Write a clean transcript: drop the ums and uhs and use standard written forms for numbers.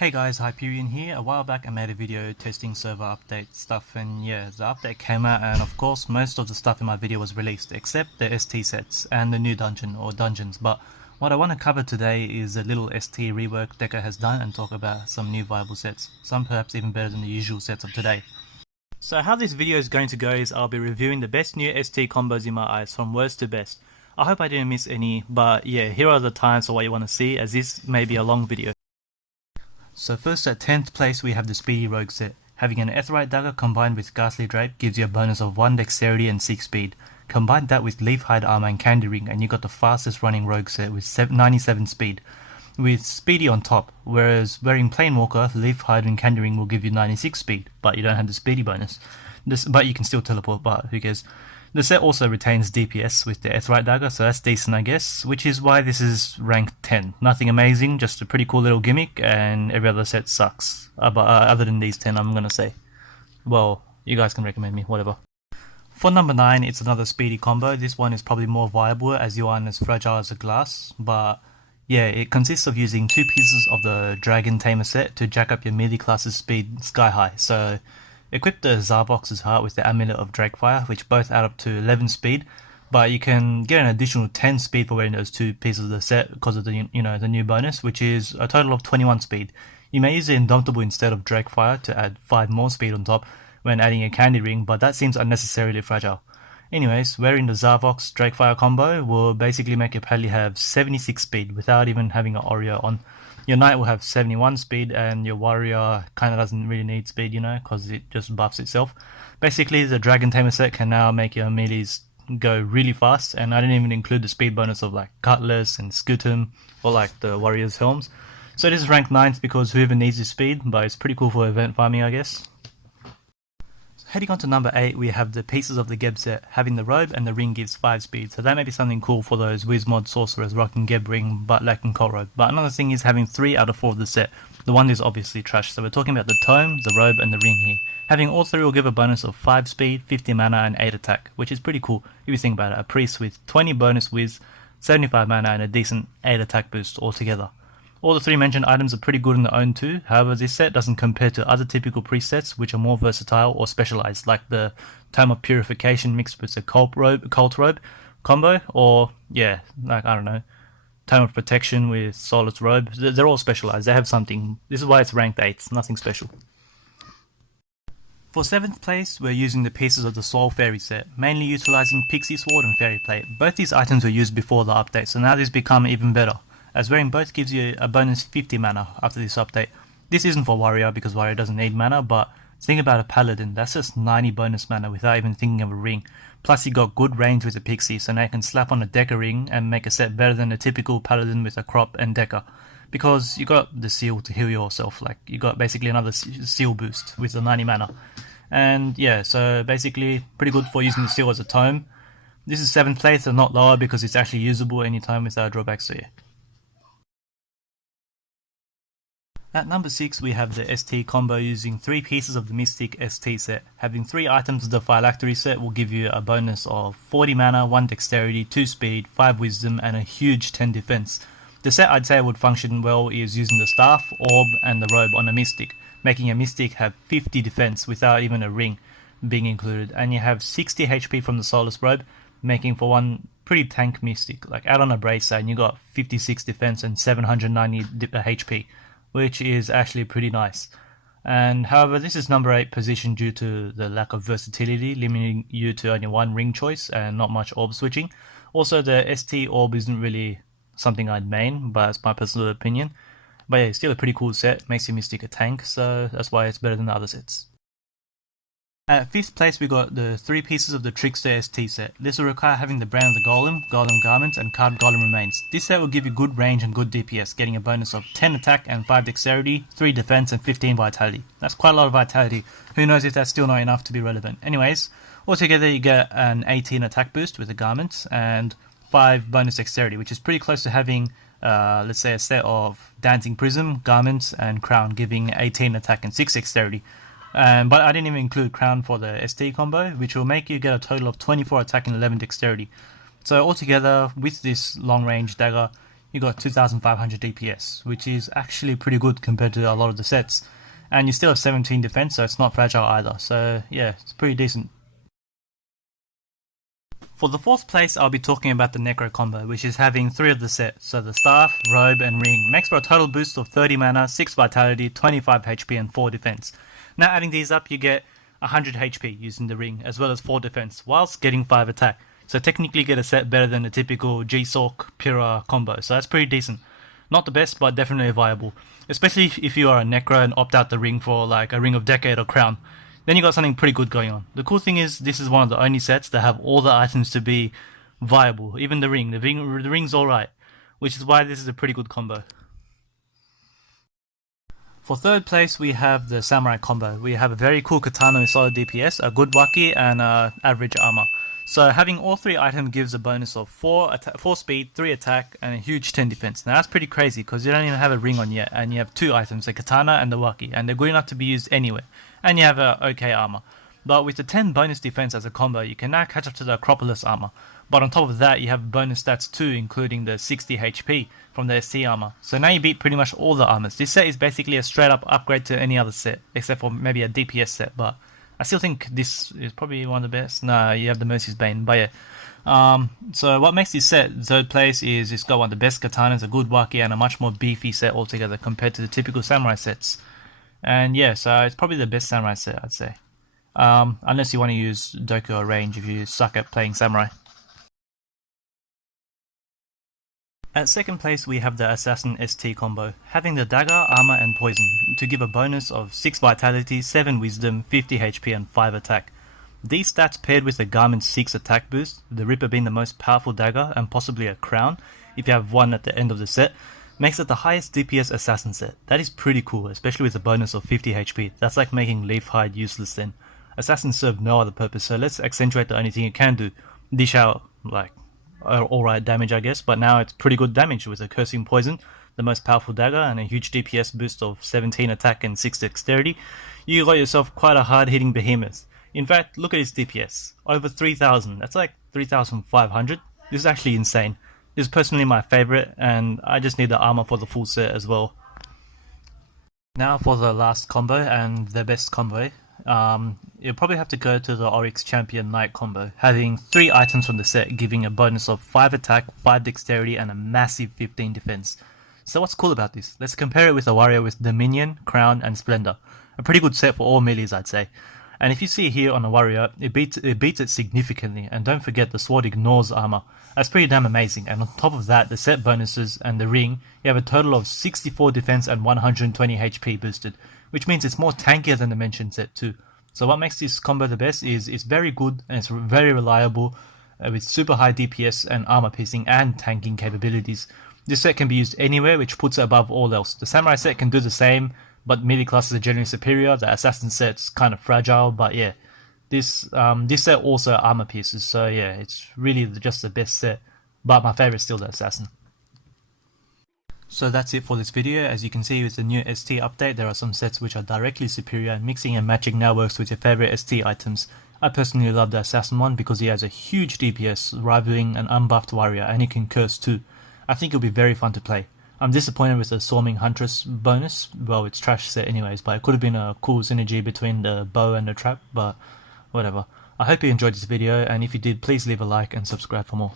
Hey guys, Hyperion here. A while back I made a video testing server update stuff, and yeah, the update came out, and of course most of the stuff in my video was released except the ST sets and the new dungeon or dungeons. But what I want to cover today is a little ST rework Deca has done and talk about some new viable sets, some perhaps even better than the usual sets of today. So how this video is going to go is I'll be reviewing the best new ST combos in my eyes from worst to best. I hope I didn't miss any, but yeah, here are the times for what you want to see, as this may be a long video. So first at 10th place we have the Speedy Rogue set. Having an Aetheryte Dagger combined with Ghastly Drape gives you a bonus of 1 dexterity and 6 speed. Combine that with Leaf Hide Armor and Candy Ring and you got the fastest running rogue set with 97 speed. With Speedy on top, whereas wearing Planewalker, Leaf Hide and Candy Ring will give you 96 speed, but you don't have the Speedy bonus. But you can still teleport, but who cares. The set also retains DPS with the Aetheryte Dagger, so that's decent I guess, which is why this is ranked 10. Nothing amazing, just a pretty cool little gimmick, and every other set sucks. But other than these 10 I'm gonna say. Well, you guys can recommend me, whatever. For number 9, it's another Speedy combo. This one is probably more viable as you aren't as fragile as a glass, but yeah, it consists of using 2 pieces of the Dragon Tamer set to jack up your melee class's speed sky high. So equip the Zarbox's Heart with the Amulet of Drakefire, which both add up to 11 speed, but you can get an additional 10 speed for wearing those 2 pieces of the set because of the the new bonus, which is a total of 21 speed. You may use the Indomitable instead of Drakefire to add 5 more speed on top when adding a Candy Ring, but that seems unnecessarily fragile. Anyways, wearing the Zarbox Drakefire combo will basically make your Pally have 76 speed without even having an Oreo on. Your Knight will have 71 speed and your Warrior kinda doesn't really need speed, because it just buffs itself. Basically, the Dragon Tamer set can now make your melees go really fast, and I didn't even include the speed bonus of like Cutlass and Scutum or like the Warrior's Helms. So this is ranked 9th because whoever needs this speed, but it's pretty cool for event farming I guess. Heading on to number 8, we have the pieces of the Geb set. Having the robe and the ring gives 5 speed, so that may be something cool for those Wizmod sorcerers rocking Geb ring but lacking Cult Robe. But another thing is having 3 out of 4 of the set. The one is obviously trash, so we're talking about the tome, the robe and the ring here. Having all 3 will give a bonus of 5 speed, 50 mana and 8 attack, which is pretty cool if you think about it. A priest with 20 bonus whiz, 75 mana and a decent 8 attack boost altogether. All the 3 mentioned items are pretty good on their own too, however this set doesn't compare to other typical priest sets which are more versatile or specialized, like the Tome of Purification mixed with the Cult Robe combo, or yeah, like I don't know, Tome of Protection with Soulless Robe. They're all specialized, they have something. This is why it's ranked 8th, nothing special. For 7th place, we're using the pieces of the Soul Fairy set, mainly utilizing Pixie Sword and Fairy Plate. Both these items were used before the update, so now these become even better, as wearing both gives you a bonus 50 mana after this update. This isn't for Warrior because Warrior doesn't need mana, but think about a Paladin, that's just 90 bonus mana without even thinking of a ring. Plus you got good range with the Pixie, so now you can slap on a Deca ring and make a set better than a typical Paladin with a crop and Deca. Because you got the seal to heal yourself, like you got basically another seal boost with the 90 mana. And yeah, so basically pretty good for using the seal as a tome. This is 7th place and not lower because it's actually usable anytime without drawbacks, so yeah. At number 6 we have the ST combo using 3 pieces of the Mystic ST set. Having 3 items of the Phylactery set will give you a bonus of 40 mana, 1 dexterity, 2 speed, 5 wisdom and a huge 10 defense. The set I'd say would function well is using the staff, orb and the robe on a Mystic, making a Mystic have 50 defense without even a ring being included, and you have 60 HP from the Soulless Robe, making for one pretty tank Mystic. Like add on a Bracer and you got 56 defense and 790 HP. Which is actually pretty nice. And however, this is number 8 position due to the lack of versatility, limiting you to only 1 ring choice and not much orb switching. Also, the ST orb isn't really something I'd main, but it's my personal opinion. But yeah, it's still a pretty cool set, makes your Mystic a tank, so that's why it's better than the other sets. At 5th place we got the 3 pieces of the Trixx Ast set. This will require having the Brand of the Golem, Golem Garments and Card Golem Remains. This set will give you good range and good DPS, getting a bonus of 10 attack and 5 dexterity, 3 defense and 15 vitality. That's quite a lot of vitality. Who knows if that's still not enough to be relevant. Anyways, altogether you get an 18 attack boost with the garments and 5 bonus dexterity, which is pretty close to having let's say a set of Dancing Prism, Garments and Crown, giving 18 attack and 6 dexterity. But I didn't even include Crown for the ST combo, which will make you get a total of 24 attack and 11 dexterity. So altogether, with this long range dagger, you got 2500 DPS, which is actually pretty good compared to a lot of the sets. And you still have 17 defense, so it's not fragile either. So yeah, it's pretty decent. For the 4th place, I'll be talking about the Necro combo, which is having 3 of the set, so the Staff, Robe and Ring, makes for a total boost of 30 mana, 6 Vitality, 25 HP and 4 defense. Now adding these up, you get 100 HP using the Ring, as well as 4 defense, whilst getting 5 attack. So technically you get a set better than the typical G-Sork, Pyrrha combo, so that's pretty decent. Not the best, but definitely viable. Especially if you are a Necro and opt out the Ring for like a Ring of Decade or Crown. Then you got something pretty good going on. The cool thing is, this is one of the only sets that have all the items to be viable. Even the ring. The ring's alright. Which is why this is a pretty good combo. For 3rd place, we have the Samurai combo. We have a very cool katana with solid DPS, a good waki, and average armor. So having all 3 items gives a bonus of 4 speed, 3 attack, and a huge 10 defense. Now that's pretty crazy because you don't even have a ring on yet, and you have 2 items, the katana and the waki, and they're good enough to be used anywhere. And you have a okay armor. But with the 10 bonus defense as a combo, you can now catch up to the Acropolis armor. But on top of that, you have bonus stats too, including the 60 HP from the ST armor. So now you beat pretty much all the armors. This set is basically a straight up upgrade to any other set, except for maybe a DPS set, but I still think this is probably one of the best. No, you have the Mercy's Bane, but yeah. So what makes this set 3rd place is it's got one of the best katanas, a good waki, and a much more beefy set altogether compared to the typical samurai sets. And yeah, so it's probably the best samurai set, I'd say. Unless you want to use Doku or range if you suck at playing samurai. At 2nd place, we have the Assassin ST combo, having the dagger, armor and poison to give a bonus of 6 vitality, 7 wisdom, 50 HP and 5 attack. These stats paired with the Garment's 6 attack boost, the Ripper being the most powerful dagger and possibly a crown if you have one at the end of the set, makes it the highest DPS assassin set. That is pretty cool, especially with a bonus of 50 HP. That's like making Leaf Hide useless then. Assassins serve no other purpose, so let's accentuate the only thing you can do. Dish out, like, alright damage I guess, but now it's pretty good damage with a Cursing Poison, the most powerful dagger, and a huge DPS boost of 17 attack and 6 dexterity. You got yourself quite a hard hitting behemoth. In fact, look at his DPS. Over 3000, that's like 3500. This is actually insane. This is personally my favorite, and I just need the armor for the full set as well. Now for the last combo, and the best combo. You'll probably have to go to the Oryx Champion Knight combo, having 3 items from the set giving a bonus of 5 attack, 5 dexterity and a massive 15 defense. So what's cool about this? Let's compare it with a warrior with Dominion, Crown and Splendor. A pretty good set for all melees, I'd say. And if you see here on a warrior, it beats it significantly, and don't forget the sword ignores armor. That's pretty damn amazing, and on top of that, the set bonuses and the ring, you have a total of 64 defense and 120 HP boosted, which means it's more tankier than the mentioned set too. So what makes this combo the best is it's very good and it's very reliable with super high DPS and armor piercing and tanking capabilities. This set can be used anywhere, which puts it above all else. The samurai set can do the same, but melee classes are generally superior. The assassin set's kind of fragile, but yeah, this set also armor pierces, so yeah, it's really just the best set, but my favorite is still the assassin. So that's it for this video. As you can see with the new ST update, there are some sets which are directly superior, and mixing and matching now works with your favorite ST items. I personally love the assassin one because he has a huge DPS, rivaling an unbuffed warrior, and he can curse too. I think it'll be very fun to play. I'm disappointed with the Swarming Huntress bonus. Well, it's trash set anyways, but it could have been a cool synergy between the bow and the trap, but whatever. I hope you enjoyed this video, and if you did, please leave a like and subscribe for more.